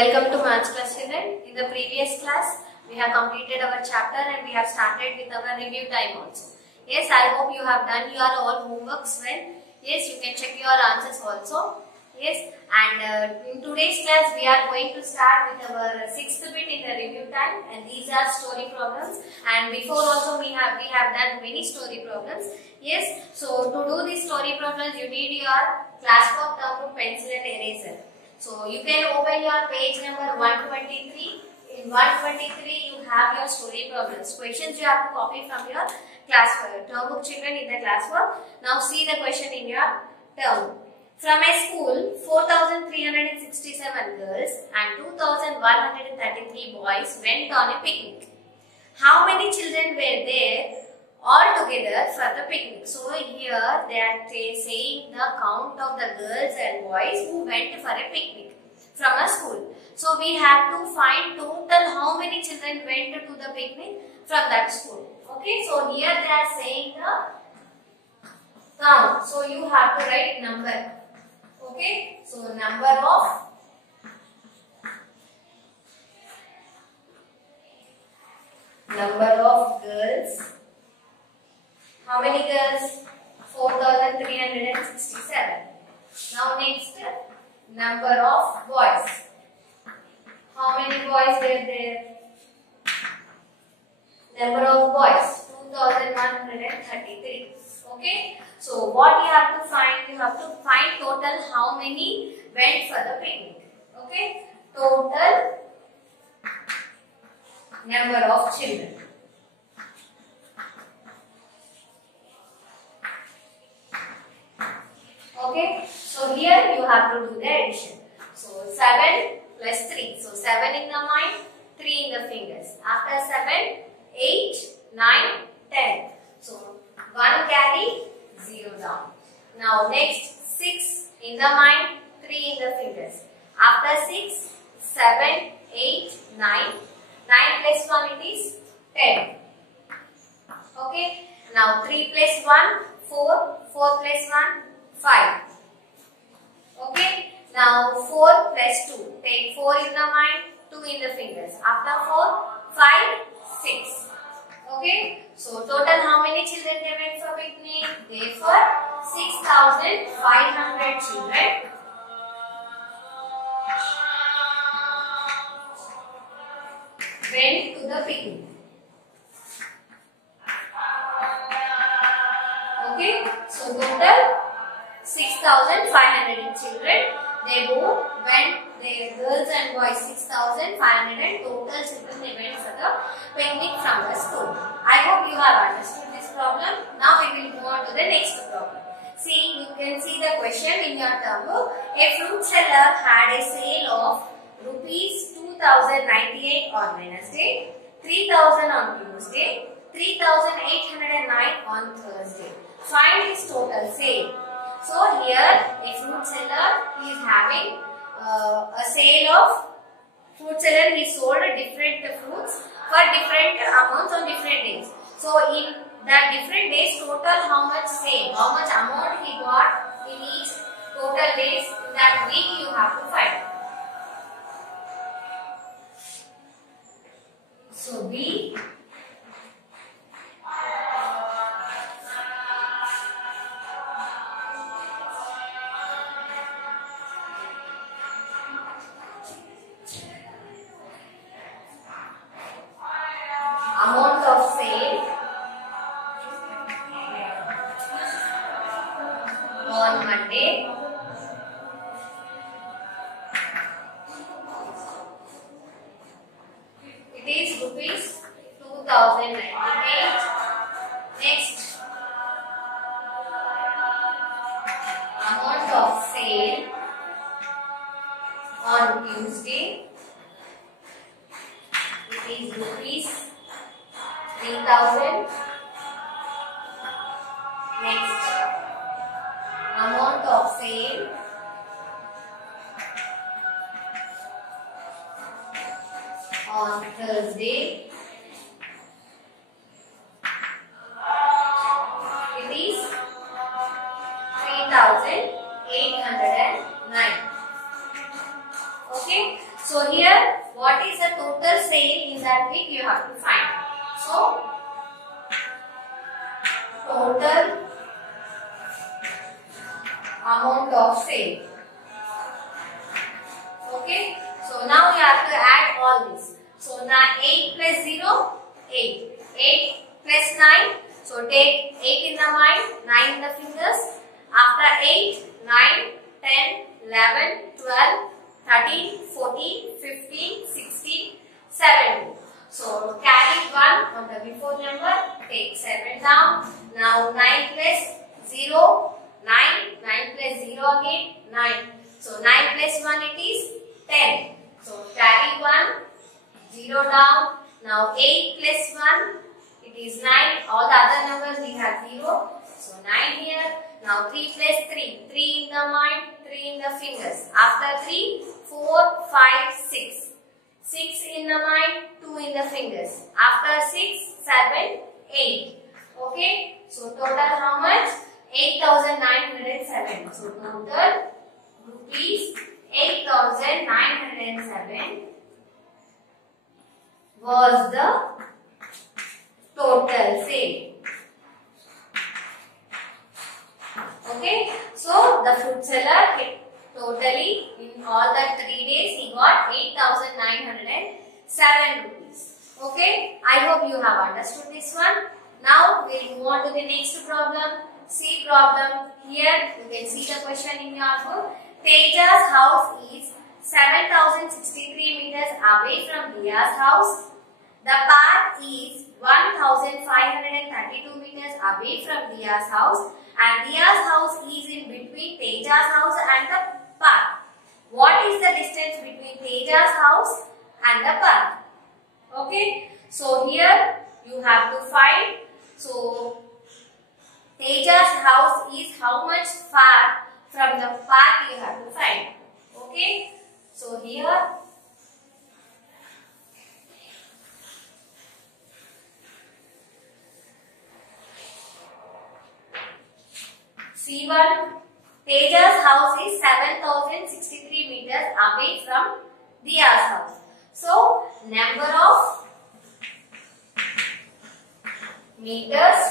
Welcome to Maths class children. In the previous class, we have completed our chapter and we have started with our review time also. Yes, I hope you have done your all homeworks well. Yes, you can check your answers also. Yes, and in today's class, we are going to start with our sixth bit in the review time, and these are story problems. And before also we have done many story problems. Yes, so to do these story problems, you need your class work, term, pencil and eraser. So you can open your page number 123. In 123 you have your story problems. Questions you have to copy from your class term book children in the class work. Now see the question in your term. From a school, 4,367 girls and 2,133 boys went on a picnic. How many children were there all together for the picnic? So here they are saying the count of the girls and boys who went for a picnic from a school. So we have to find total how many children went to the picnic from that school. Okay, so here they are saying the count. So you have to write number. Okay, so number of girls. How many girls? 4,367. Now next, number of boys. How many boys were there? Number of boys, 2,133. Okay. So what you have to find? You have to find total how many went for the picnic. Okay. Total number of children. Okay, so here you have to do the addition. So 7 plus 3. So 7 in the mind, 3 in the fingers. After 7, 8, 9, 10. So 1 carry, 0 down. Now next 6 in the mind, 3 in the fingers. After 6, 7, 8, 9. 9 plus 1 it is 10. Okay, now 3 plus 1, 4. 4 plus 1, 5. Okay. Now 4 plus 2. Take 4 in the mind, 2 in the fingers. After 4, 5, 6. Okay. So total how many children they went for picnic? Therefore 6,500 children went to the picnic. Okay. So total 6,500 children, they both went, the girls and boys 6,500 and total children they went for the picnic from the school. I hope you have understood this problem. Now we will move on to the next problem. See, you can see the question in your term book. A fruit seller had a sale of rupees 2,098 on Wednesday, 3,000 on Tuesday, 3,809 on Thursday. Find his total sale. So here a fruit seller is having a sale of fruit seller. He sold different fruits for different amounts on different days. So in that different days, total how much sale, how much amount he got in each total days in that week you have to find. So B. Amount of sale on Monday, it is rupees 2,098. Next, amount of sale on Tuesday, it is rupees 3,000. Next, amount of sale total amount of sale. Okay, so now we have to add all this. So now 8 plus 0, 8. 8 plus 9. So take 8 in the mind, 9 in the fingers. After 8, 9, 10, 11, 12, 13, 14, 15, 16, 17. So carry 1 on the before number, take 7 down. Now 9 plus 0, 9. 9 plus 0 again, 9. So 9 plus 1 it is 10. So carry 1, 0 down. Now 8 plus 1, it is 9. All the other numbers we have 0. So 9 here. Now 3 plus 3. 3 in the mind, 3 in the fingers. After 3, 4, 5, 6. 6 in the mind, 2 in the fingers. After 6, 7, 8. Okay. So total how much? 8,907. So total rupees 8,907 was the total sale. Okay, so the fruit seller totally in all the 3 days he got 8,907 rupees. Okay, I hope you have understood this one. Now we will move on to the next problem. C problem. Here you can see the question in your book. Teja's house is 7,063 meters away from Diya's house. The path is 1,532 meters away from Diya's house, and Diya's house is in between Teja's house and the path. What is the distance between Teja's house and the path? Okay, so here you have to find. So Teja's house is how much far from the path you have to find. Okay, so here C1, Teja's house is 7,063 meters away from Diya's house. So number of meters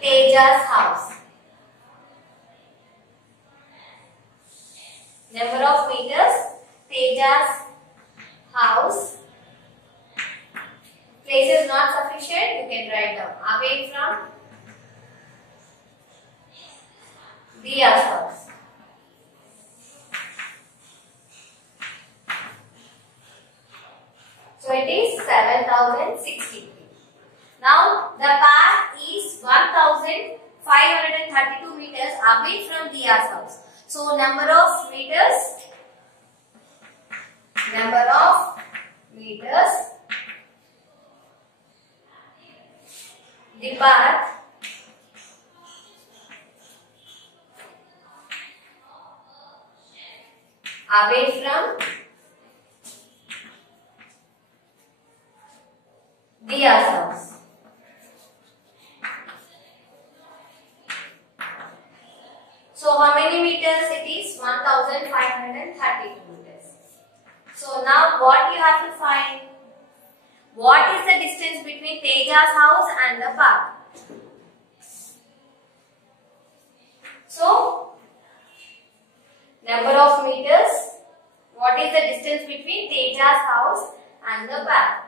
Teja's house. Number of meters Teja's house. Place is not sufficient, you can write down. Away from Diya's house. So it is 7,063. Now the path is 1,532 meters away from Diya's house. So number of meters the path away from Diya's house. So how many meters it is? 1,532 meters. So now what you have to find? What is the distance between Teja's house and the path? So number of meters. What is the distance between Teja's house and the path?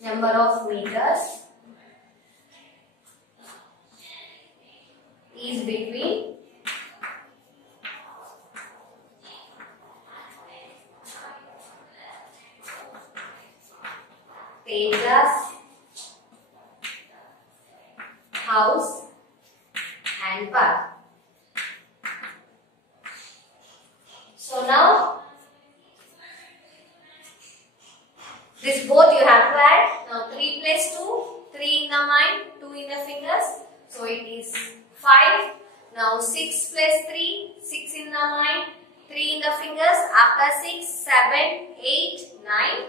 Number of meters is between Teja's house and path. So now this both you have to add. Now 3 plus 2, 3 in the mind, 2 in the fingers. So it is 5. Now 6 plus 3, 6 in the mind, 3 in the fingers. After 6, 7, 8, 9.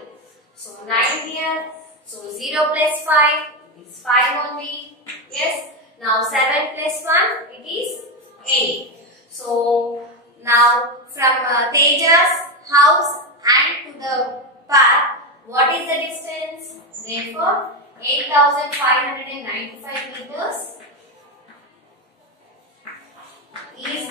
So 9 here. So 0 plus 5 is 5 only. Yes. Now 7 plus 1 it is 8. So now from Teja's house and to the park, what is the distance? Therefore 8595 meters is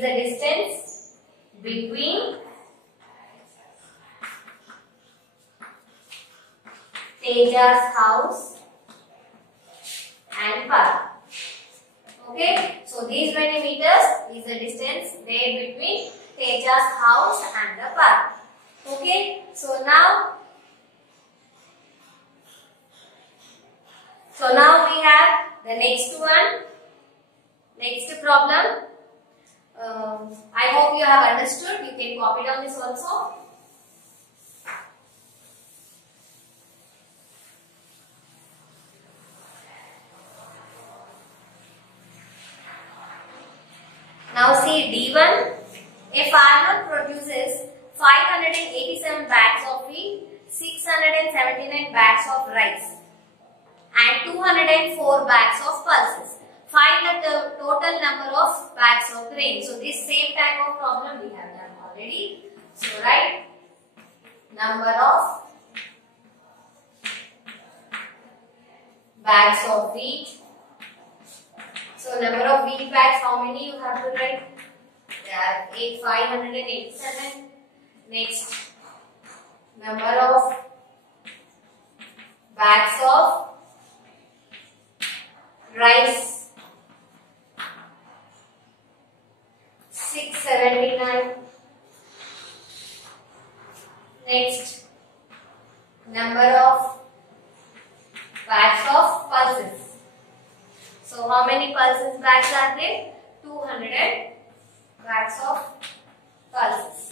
the distance between Teja's house and park. Okay, so these many meters is the distance there between Teja's house and the park. Okay, so now we have the next one, next problem. I hope you have understood. You can copy down this also. Now see D1. A farmer produces 587 bags of wheat, 679 bags of rice and 204 bags of pulses. Find the total number of bags of grain. So this same type of problem we have done already. So write number of bags of wheat. So number of wheat bags, how many you have to write? There are 587. Next, number of bags of rice, 679. Next, number of bags of pulses. So how many pulses bags are there? 200 bags of pulses.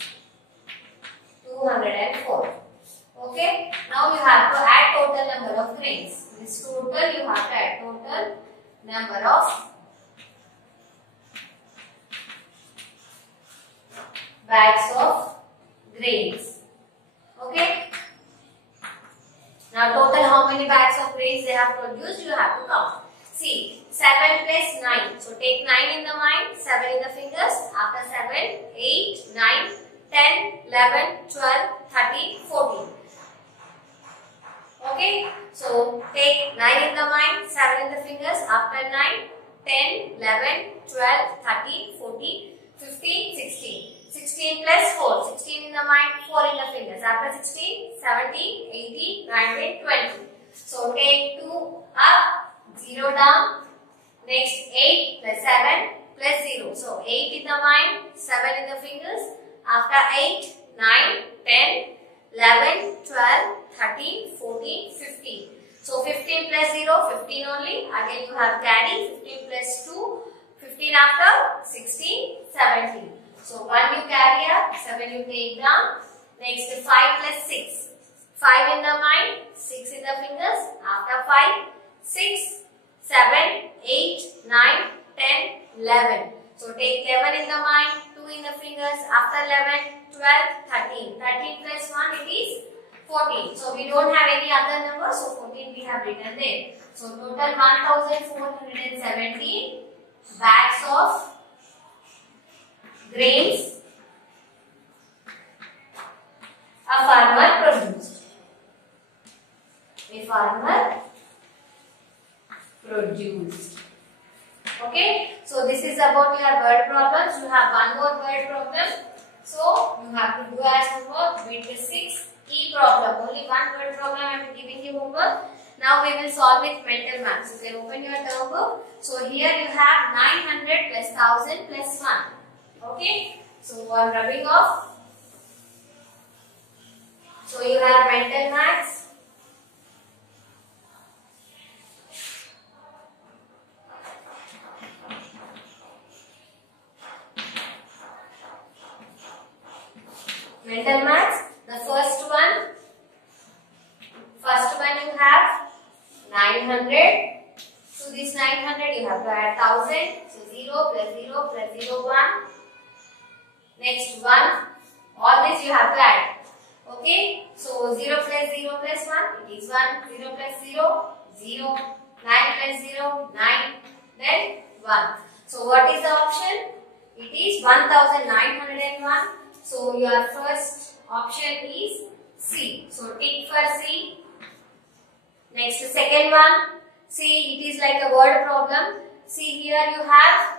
204. Okay. Now you have to add total number of grains. This total you have to add total number of bags of grains. Okay. Now total how many bags of grains they have produced, you have to count. See, 7 plus 9. So take 9 in the mind, 7 in the fingers. After 7, 8, 9, 10, 11, 12, 13, 14. Okay. So take 9 in the mind, 7 in the fingers. After 9, 10, 11, 12, 13, 14, 15, 16. 16 plus 4. 16 in the mind, 4 in the fingers. After 16, 17, 18, 19, 20. So take 2 up, 0 down. Next 8 plus 7 plus 0. So 8 in the mind, 7 in the fingers. After 8, 9, 10, 11, 12, 13, 14, 15. So 15 plus 0, 15 only. Again you have carry. 15 plus 2, 15 after 16, 17. So 1 you carry up, 7 you take down. Next 5 plus 6. 5 in the mind, 6 in the fingers. After 5, 6, 7, 8, 9, 10, 11. So take 11 in the mind, 2 in the fingers. After 11, 12, 13. 13 plus 1 it is 14. So we don't have any other number. So 14 we have written there. So total 1417 bags of grains a farmer produced. A farmer produced. Okay. So this is about your word problems. You have one more word problem. So you have to do as homework with the 6E problem. Only one word problem I am giving you homework. Now we will solve with mental math. So you can open your term book. So here you have 900 plus 1000 plus 1. Okay. So I am rubbing off. So you have mental maths. Mental maths, the first one you have 900. So this 900 you have to add 1000. So 0 plus 0 plus 0, 1. Next 1. All this you have to add. Okay, so 0 plus 0 plus 1, it is 1. 0 plus 0, 0. 9 plus 0, 9. Then 1. So what is the option? It is 1901. So your first option is C. So tick for C. Next, second one. See, it is like a word problem. See, here you have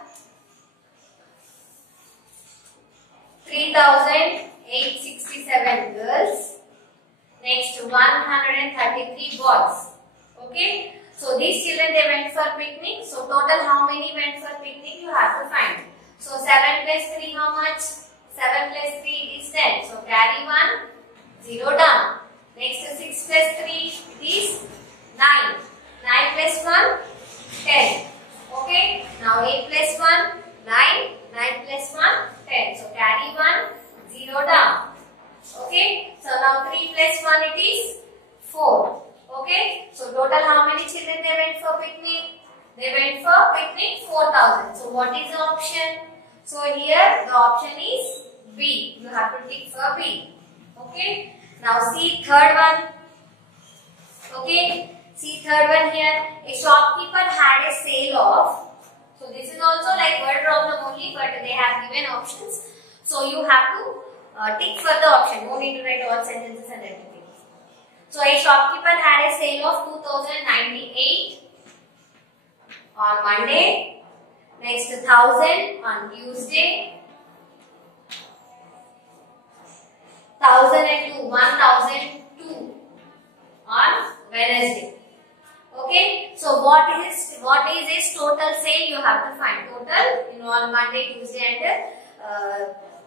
3,867 girls. Next, 133 boys. Okay. So these children, they went for picnic. So total how many went for picnic you have to find. So 7 plus 3 how much? 7 plus 3 is 10. So carry 1, 0 down. Next, 6 plus 3 it is 9. 9 plus 1, 10. Okay. Now 8 plus 1, 9. 9 plus 1, 10. So carry 1, 0 down. Okay. So now 3 plus 1 it is 4. Okay. So total how many children they went for picnic? They went for picnic 4,000. So what is the option? So here the option is B. You have to tick for B. Okay. Now see third one. Okay. See third one here. A shopkeeper had a sale of. So this is also like word problem only, but they have given options. So you have to tick for the option. No need to write all sentences and everything. So a shopkeeper had a sale of 2,098 on Monday. Next 1,000 on Tuesday. 1,002 on Wednesday. Okay. So what is its total sale? You have to find total on Monday, Tuesday, and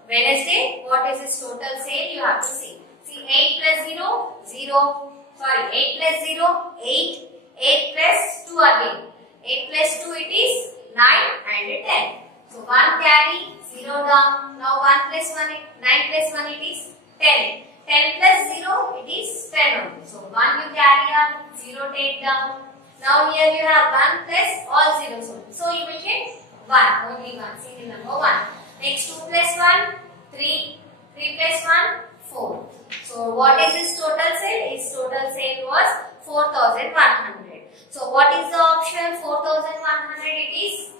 Wednesday. What is its total sale? You have to see. See 8 plus 0, 0. Sorry, 8 plus 0, 8. 8 plus 2 again. 8 plus 2 it is 9 and 10. So 1 carry, 0 down. Now 1 plus 1, 9 plus 1 it is 10. 10 plus 0 it is 10 only. So 1 you carry on, 0 take down. Now here you have 1 plus all zeros only. So you will get 1, only 1, single number 1. Next 2 plus 1, 3. 3 plus 1, 4. So what is its total sale? Its total sale was 4,100. So what is the option? 4,100 it is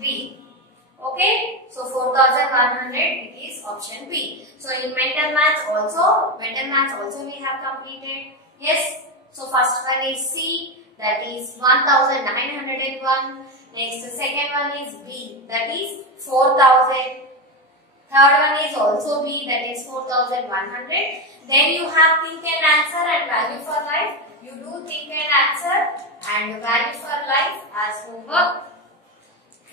B. Okay. So 4,100 it is option B. So in mental maths also we have completed. Yes. So first one is C, that is 1,901. Next the second one is B, that is 4,000. Third one is also B, that is 4,100. Then you have think and answer and value for life. You do think and answer and value for life as homework.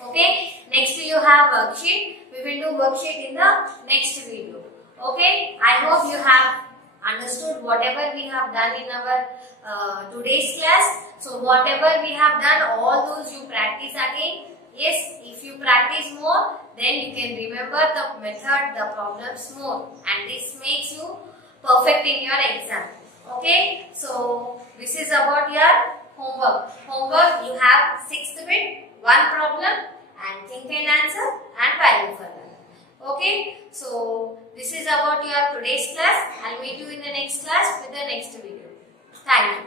Okay. Next you have worksheet. We will do worksheet in the next video. Okay. I hope you have understood whatever we have done in our today's class. So whatever we have done, all those you practice again. Yes, if you practice more, then you can remember the method, the problems more, and this makes you perfect in your exam. Okay, so this is about your homework. Homework, you have 6th bit, 1 problem, and think and answer, and value for that. Okay, so this is about your today's class. I'll meet you in the next class with the next video. Thank you.